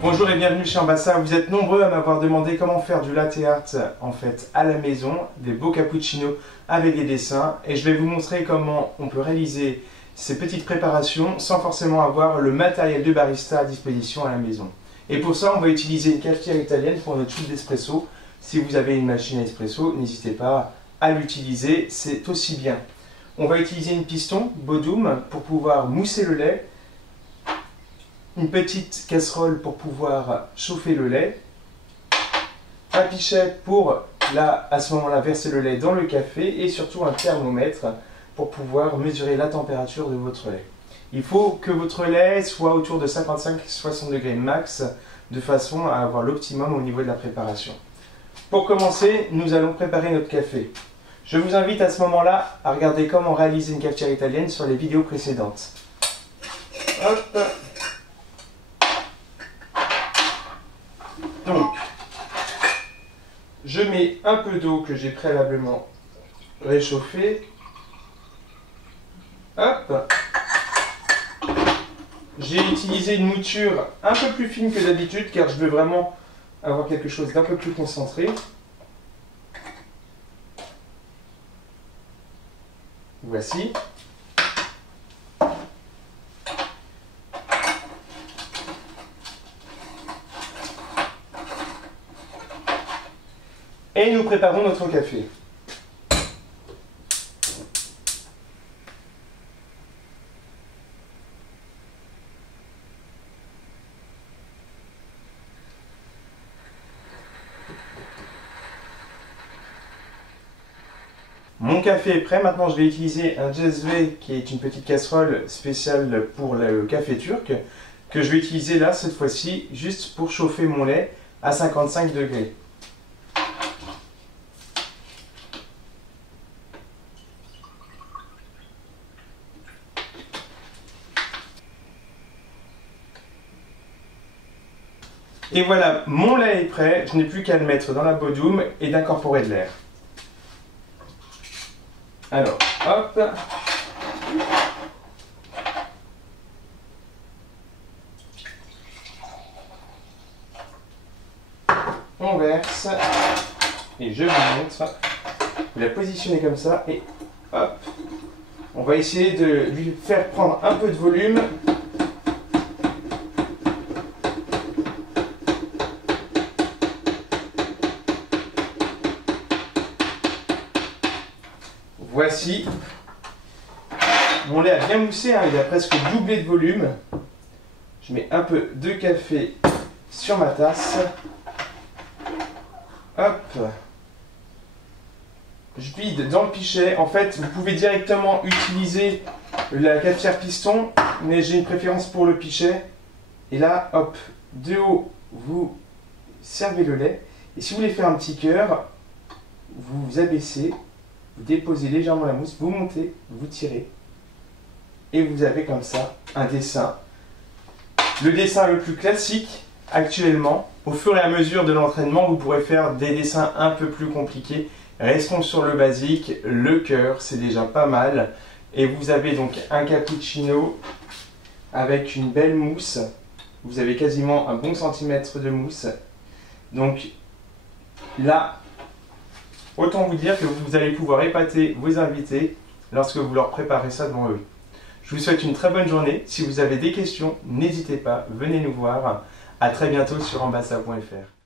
Bonjour et bienvenue chez Ambassa. Vous êtes nombreux à m'avoir demandé comment faire du latte art en fait à la maison, des beaux cappuccinos avec des dessins, et je vais vous montrer comment on peut réaliser ces petites préparations sans forcément avoir le matériel de barista à disposition à la maison. Et pour ça, on va utiliser une cafetière italienne pour notre chute d'espresso. Si vous avez une machine à espresso, n'hésitez pas à l'utiliser, c'est aussi bien. On va utiliser une piston Bodum pour pouvoir mousser le lait, une petite casserole pour pouvoir chauffer le lait, un pichet pour à ce moment-là verser le lait dans le café et surtout un thermomètre pour pouvoir mesurer la température de votre lait. Il faut que votre lait soit autour de 55-60 degrés max de façon à avoir l'optimum au niveau de la préparation. Pour commencer, nous allons préparer notre café. Je vous invite à ce moment-là à regarder comment réaliser une cafetière italienne sur les vidéos précédentes. Hop. Donc, je mets un peu d'eau que j'ai préalablement réchauffée. Hop. J'ai utilisé une mouture un peu plus fine que d'habitude car je veux vraiment avoir quelque chose d'un peu plus concentré. Voici. Et nous préparons notre café. Mon café est prêt, maintenant je vais utiliser un Jezve qui est une petite casserole spéciale pour le café turc que je vais utiliser là cette fois-ci juste pour chauffer mon lait à 55 degrés. Et voilà, mon lait est prêt, je n'ai plus qu'à le mettre dans la Bodum et d'incorporer de l'air. Alors, hop. On verse. Et je vous montre. Vous la positionnez comme ça et hop. On va essayer de lui faire prendre un peu de volume. Voici, mon lait a bien moussé, hein, il a presque doublé de volume. Je mets un peu de café sur ma tasse. Hop. Je vide dans le pichet. En fait, vous pouvez directement utiliser la cafetière piston, mais j'ai une préférence pour le pichet. Et là, hop, de haut, vous servez le lait. Et si vous voulez faire un petit cœur, vous abaissez. Vous déposez légèrement la mousse, vous montez, vous tirez et vous avez comme ça un dessin. Le dessin le plus classique actuellement. Au fur et à mesure de l'entraînement, vous pourrez faire des dessins un peu plus compliqués. Restons sur le basique, le cœur, c'est déjà pas mal. Et vous avez donc un cappuccino avec une belle mousse. Vous avez quasiment un bon centimètre de mousse. Donc là, autant vous dire que vous allez pouvoir épater vos invités lorsque vous leur préparez ça devant eux. Je vous souhaite une très bonne journée. Si vous avez des questions, n'hésitez pas, venez nous voir. À très bientôt sur ambassa.fr.